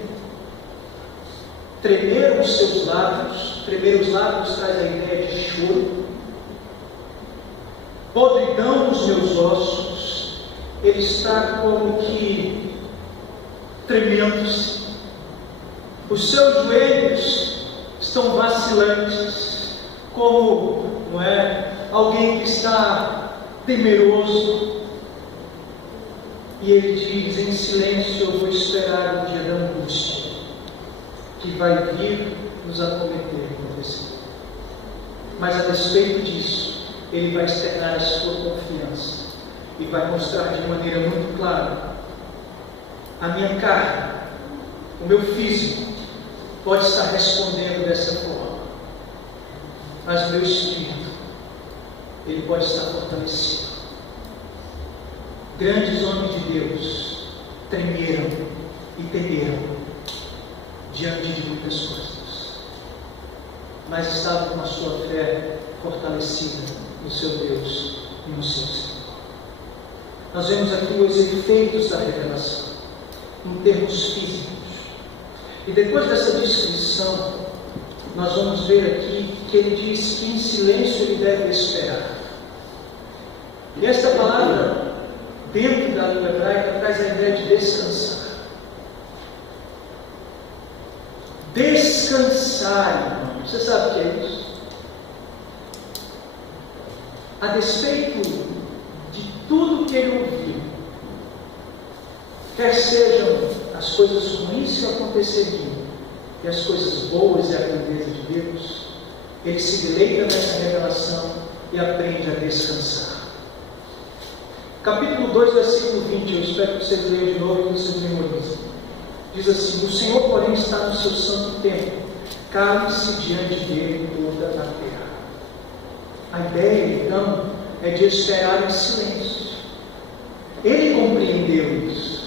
tremeram os seus lábios, tremer os lábios traz a ideia de choro, podridão nos meus ossos, ele está como que tremendo-se, os seus joelhos estão vacilantes, como, não é, alguém que está temeroso, e ele diz: em silêncio eu vou esperar o dia da angústia, que vai vir nos acometer com esse. Mas a despeito disso, ele vai externar a sua confiança, e vai mostrar de maneira muito clara: a minha carne, o meu físico, pode estar respondendo dessa forma, mas o meu espírito, ele pode estar fortalecido. Grandes homens de Deus tremeram e temeram diante de muitas coisas, mas estavam com a sua fé fortalecida no seu Deus e no seu Senhor. Nós vemos aqui os efeitos da revelação em termos físicos, e depois dessa descrição nós vamos ver aqui que ele diz que em silêncio ele deve esperar. E esta palavra, dentro da língua hebraica, traz a ideia de descansar. Descansar, irmão. Você sabe o que é isso? A despeito de tudo que ele ouviu, quer sejam as coisas ruins que aconteceriam e as coisas boas e a grandeza de Deus, ele se deleita nessa revelação e aprende a descansar. Capítulo 2, versículo 20, eu espero que vocês leiam de novo e que vocês memorizem. Diz assim: o Senhor, porém, está no seu santo templo, cale-se diante dele toda a terra. A ideia, então, é de esperar em silêncio. Ele compreendeu isso.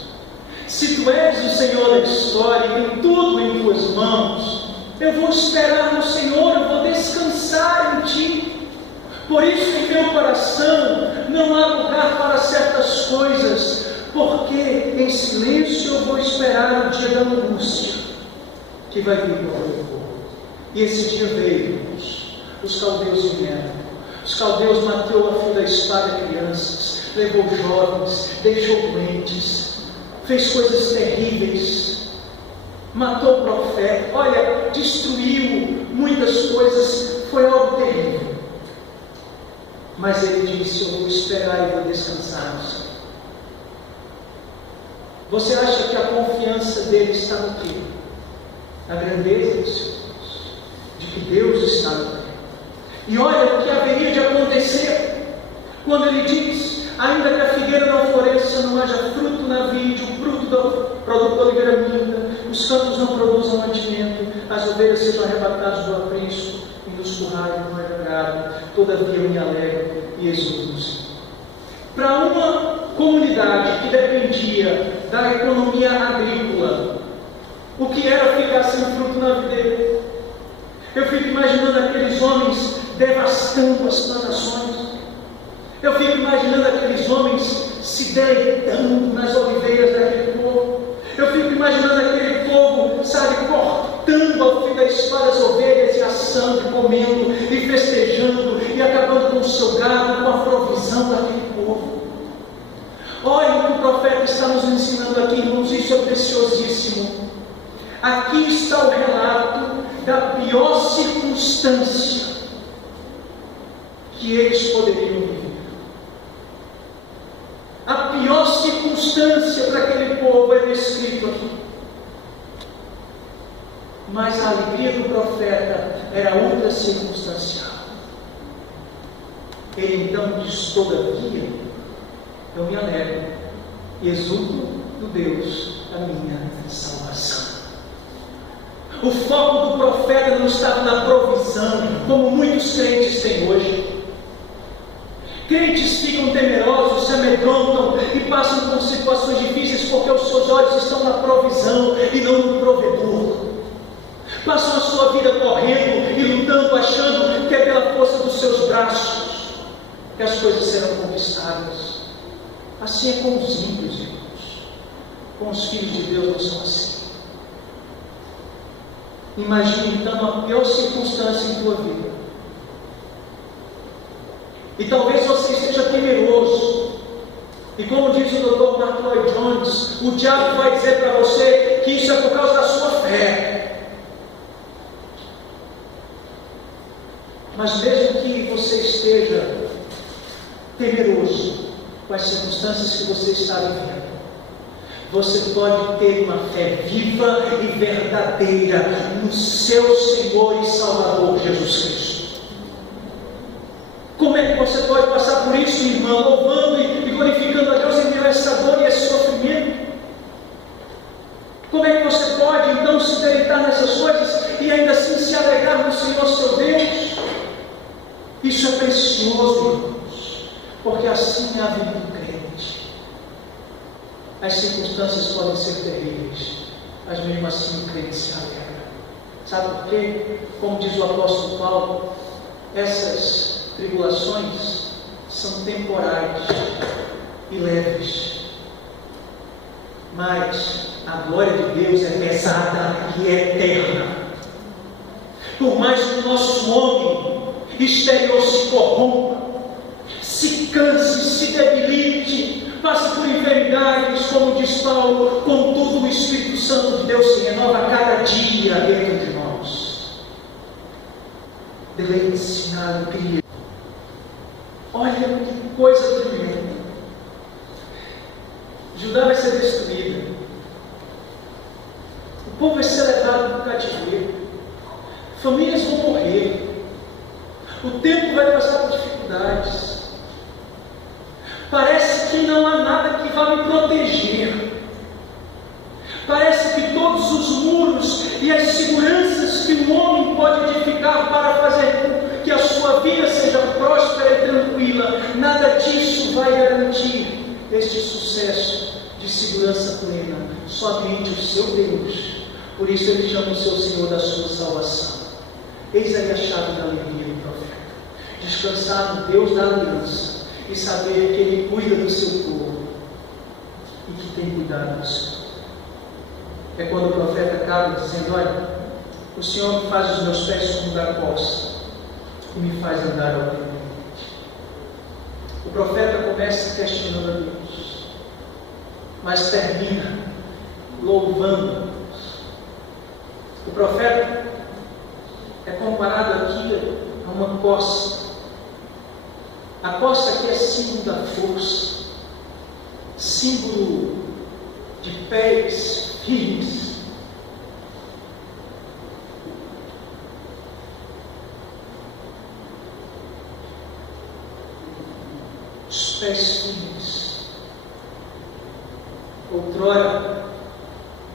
Se tu és o Senhor da história e tem tudo em tuas mãos, eu vou esperar no Senhor, eu vou descansar em ti. Por isso, em meu coração não há lugar para certas coisas, porque em silêncio eu vou esperar o dia da angústia que vai vir para o meu povo. E esse dia veio, os caldeus vieram. Os caldeus matou a fio da espada crianças, levou jovens, deixou doentes, fez coisas terríveis, matou o profeta, olha, destruiu muitas coisas, foi algo terrível. Mas ele disse: eu vou esperar e vou descansar no Senhor. Você acha que a confiança dele está no quê? Na grandeza do seu Deus, de que Deus está no tempo. E olha o que haveria de acontecer quando ele diz: ainda que a figueira não floresça, não haja fruto na vide, o fruto do produto da oliveira minta, os campos não produzam mantimento, as ovelhas sejam arrebatadas do aprisco, e nos currais não haja gado, todavia eu me alegro e exulto no Senhor. Para uma comunidade que dependia da economia agrícola, o que era ficar sem fruto na videira? Eu fico imaginando aqueles homens devastando as plantações. Eu fico imaginando aqueles homens se deleitando nas oliveiras daquele povo. Eu fico imaginando aquele povo, sabe, cortando ao fio da espada as ovelhas e assando, e comendo, e festejando, e acabando com o seu gado, com a provisão daquele povo. Olha o que o profeta está nos ensinando aqui, irmãos, isso é preciosíssimo. Aqui está o relato da pior circunstância que eles poderiam viver. A pior circunstância para aquele povo é descrito aqui. Mas a alegria do profeta era outra circunstancial. Ele então diz: todavia, eu me alegro e exulto do Deus da minha salvação. O foco do profeta não estava na provisão, como muitos crentes têm hoje. Crentes ficam temerosos, se amedrontam e passam por situações difíceis porque os seus olhos estão na provisão e não no provedor. Passam a sua vida correndo e lutando, achando que é pela força dos seus braços que as coisas serão conquistadas. Assim é com os ímpios, irmãos. Com os filhos de Deus não são assim. Imagine então a pior circunstância em tua vida. E talvez você esteja temeroso. E como diz o Dr. Mark Lloyd Jones, o diabo vai dizer para você que isso é por causa da sua fé. Mas mesmo que você esteja temeroso com as circunstâncias que você está vivendo, você pode ter uma fé viva e verdadeira no seu Senhor e Salvador Jesus Cristo. Como é que você pode passar por isso, irmão, louvando e glorificando a Deus em meio a essa dor e esse sofrimento? Como é que você pode então se deleitar nessas coisas e ainda assim se alegrar no Senhor seu Deus? Isso é precioso, irmãos, porque assim é a vida do crente. As circunstâncias podem ser terríveis, mas mesmo assim o crente se alegra. Sabe por quê? Como diz o apóstolo Paulo, essas tribulações são temporais e leves, mas a glória de Deus é pesada e eterna. Por mais que o nosso homem exterior se corrompa, se canse, se debilite, passe por enfermidades, como diz Paulo, contudo o Espírito Santo de Deus se renova a cada dia entre nós. Deleite-se na alegria. Olha que coisa tremenda. Judá vai ser destruída. O povo vai ser levado para o cativeiro. Famílias vão morrer. O tempo vai passar por dificuldades. Parece que não há nada que vá me proteger. Parece que todos os muros e as seguranças que um homem pode edificar para fazer com que a sua vida seja próspera e tranquila, nada disso vai garantir este sucesso de segurança plena. Somente o seu Deus. Por isso ele chama o seu Senhor da sua salvação. Eis aí a chave da alegria do profeta. Descansar no Deus da aliança e saber que Ele cuida do seu povo e que tem cuidado do seu povo. É quando o profeta acaba dizendo: olha, o Senhor me faz os meus pés como da costa e me faz andar alegremente. O profeta começa questionando a Deus, mas termina louvando a Deus. O profeta é comparado aqui a uma costa. A costa aqui é símbolo da força, símbolo de pés firmes. Os pés firmes. Outrora,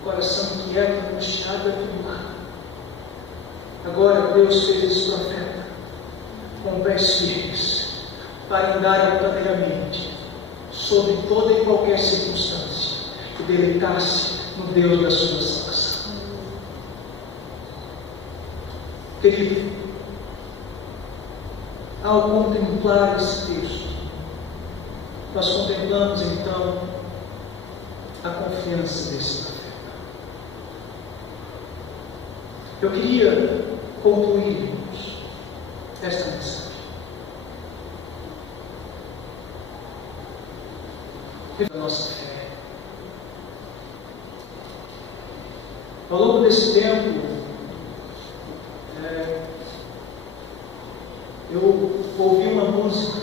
o coração inquieto, angustiado, afirmado. Agora Deus fez esse profeta com pés firmes para andar altaneiramente sobre toda e qualquer circunstância e deleitar-se no Deus da sua salvação. Querido, ao contemplar esse texto, nós contemplamos então a confiança desse profeta. Eu queria concluir esta mensagem da nossa fé. Ao longo desse tempo, eu ouvi uma música,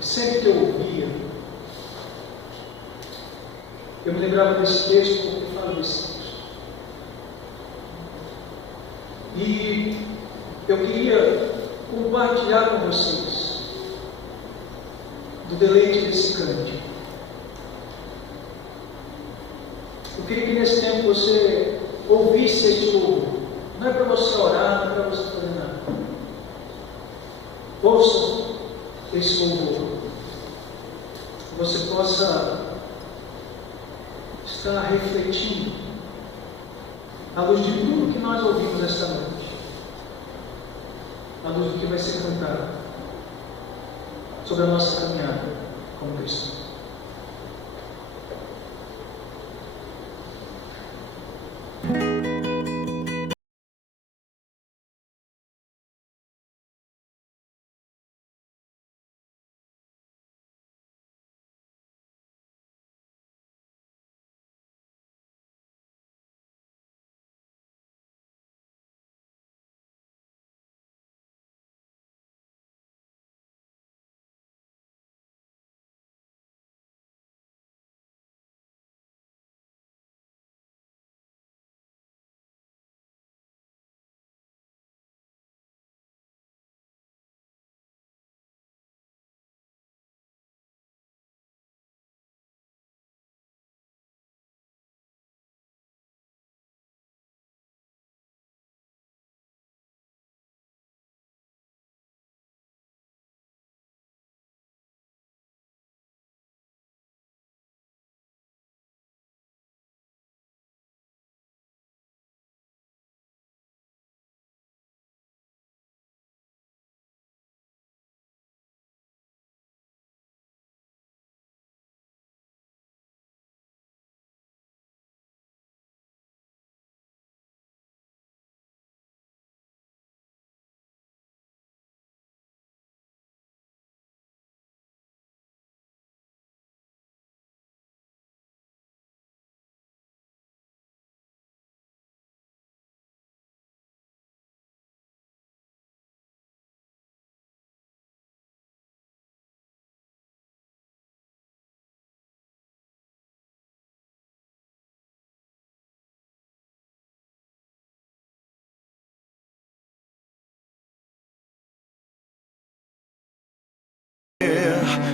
e sempre que eu ouvia, eu me lembrava desse texto, porque eu falo desse texto. E eu queria compartilhar com vocês do deleite desse cântico. Eu queria que nesse tempo você ouvisse este louvor. Não é para você orar, não é para você fazer nada. Ouça esse louvor, você possa estar refletindo à luz de tudo que nós ouvimos esta noite, à luz do que vai ser cantado sobre a nossa caminhada como cristãos.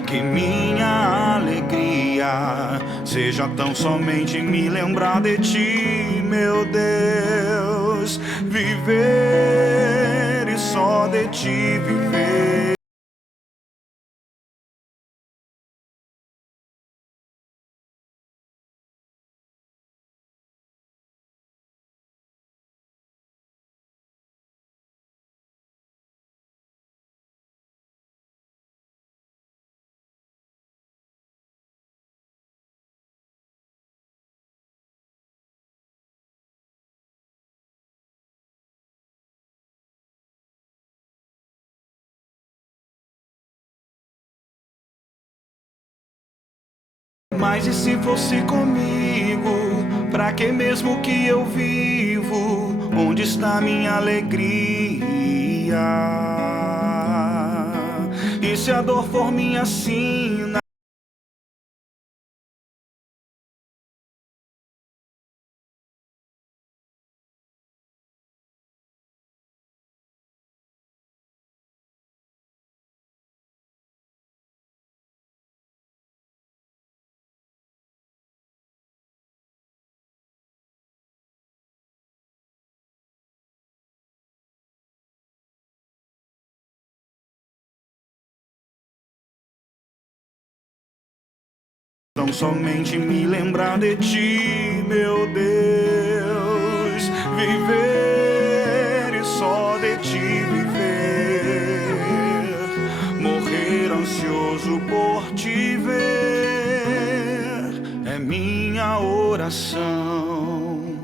Que minha alegria seja tão somente me lembrar de ti, meu Deus. Viver e só de ti viver. Mas e se fosse comigo? Pra que mesmo que eu vivo? Onde está minha alegria? E se a dor for minha sina? Tão somente me lembrar de ti, meu Deus. Viver e só de ti viver. Morrer ansioso por te ver. É minha oração.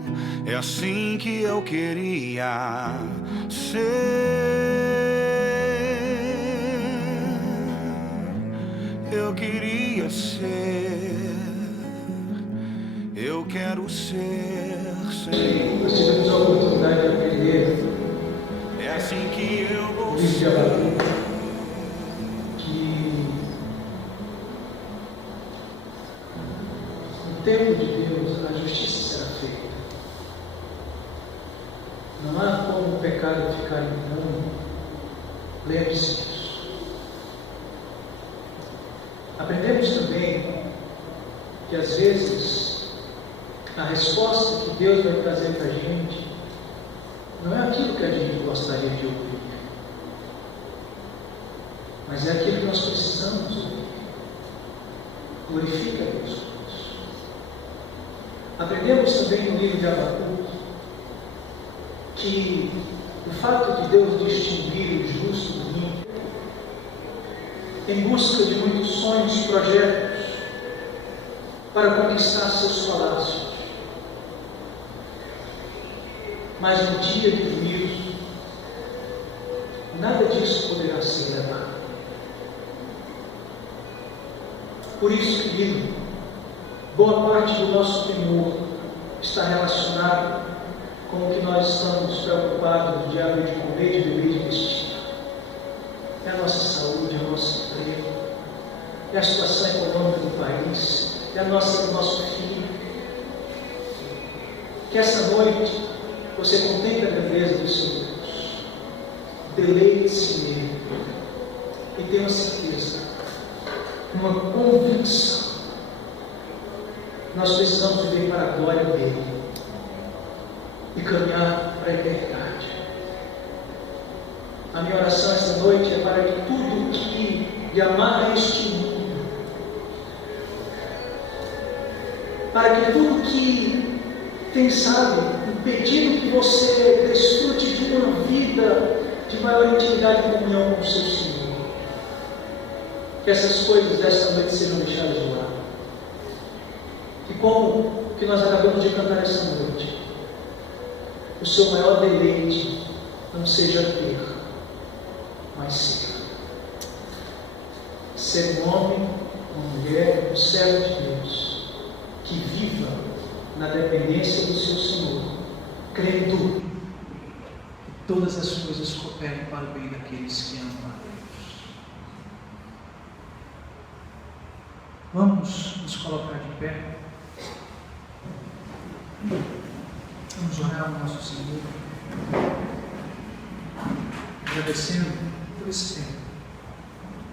É assim que eu queria ser. Eu queria ser, eu quero ser, Senhor. Nós tivemos a oportunidade de aprender. É assim que eu vou ser. Que no tempo de Deus a justiça será feita. Não há como o pecado ficar impune. Lembre-se disso. Aprendemos também que às vezes a resposta que Deus vai trazer para a gente não é aquilo que a gente gostaria de ouvir. mas é aquilo que nós precisamos ouvir. Glorifica a Deus por isso. Aprendemos também no livro de Abacuque que o fato de Deus distinguir o justo do ímpio, em busca de muitos sonhos, projetos, para conquistar seus palácios, mas no dia do juízo, nada disso poderá ser levado. Por isso, querido, boa parte do nosso temor está relacionado com o que nós estamos preocupados de diabo de comer, de beber, de vestir. É a nossa saúde, é o nosso emprego, é a situação econômica do país, é o nosso filho. Que essa noite você contemple a grandeza do Senhor Deus, deleite-se nele e tenha certeza, uma convicção, nós precisamos viver para a glória dele e caminhar para a eternidade. A minha oração esta noite é para que tudo que lhe amarra este mundo, para que tudo que tem, sabe, impedindo que você desfrute de uma vida de maior intimidade e comunhão com o seu Senhor, que essas coisas desta noite sejam deixadas de lado. E como que nós acabamos de cantar essa noite, o seu maior deleite não seja ter, mas ser. Ser um homem, uma mulher, um servo de Deus, que viva na dependência do seu Senhor, crendo que todas as coisas cooperam para o bem daqueles que amam a Deus. Vamos nos colocar de pé. Vamos orar ao nosso Senhor, agradecendo por esse tempo.